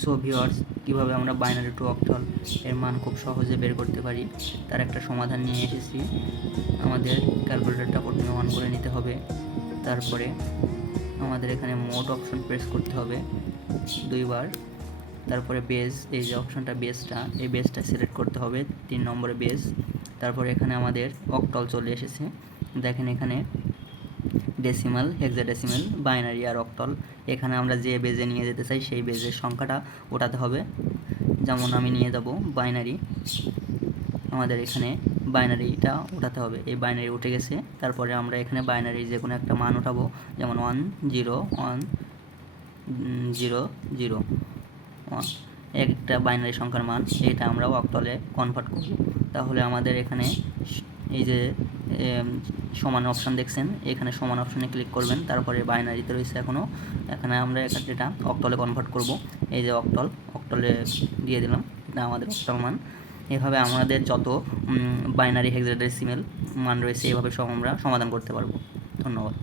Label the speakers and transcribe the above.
Speaker 1: So viewers কীভাবে আমরা binary two octal এর মান খুব সহজে বের করতে পারি, তার একটা সমাধান নিয়ে এসেছি। আমাদের ক্যালকুলেটরটা প্রথমে অন করে নিতে হবে। তারপরে আমাদের এখানে মোট অপশন প্রেস করতে হবে দুইবার। তারপরে বেজ এই যে অপশনটা বেসটা এই বেসটা সিলেক্ট করতে হবে তিন নম্বরে বেস তারপরে এখানে আমাদের অক্টল চলে এসেছে। দেখেন এখানে ডেসিমাল হেক্সাডেসিমাল বাইনারি আর অক্টল এখানে আমরা যে বেজে নিয়ে যেতে চাই, সেই বেজের সংখ্যাটা ওঠাতে হবে। যেমন আমি নিয়ে যাব বাইনারি আমাদের এখানে বাইনারিটা ওঠাতে হবে। এই বাইনারি উঠে গেছে। তারপরে আমরা এখানে বাইনারি যে কোনো একটা মান উঠাবো যেমন one zero one zero zero একটা বাইনারি সংখ্যার মান, এটা আমরা অক্টলে কনভার্ট করব। তাহলে আমাদের এখানে এই যে সমান অপশান দেখছেন। এখানে সমান অপশানে ক্লিক করবেন, তারপরে বাইনারিতে রয়েছে এখনও এখানে আমরা এখানে এটা অক্টলে কনভার্ট করব। এই যে অক্টল অক্টলে দিয়ে দিলাম। এটা আমাদের অক্টল মান। এভাবে আমাদের যত বাইনারি হেক্সাডেসিমেল মান রয়েছে, এভাবে সব আমরা সমাধান করতে পারব। ধন্যবাদ।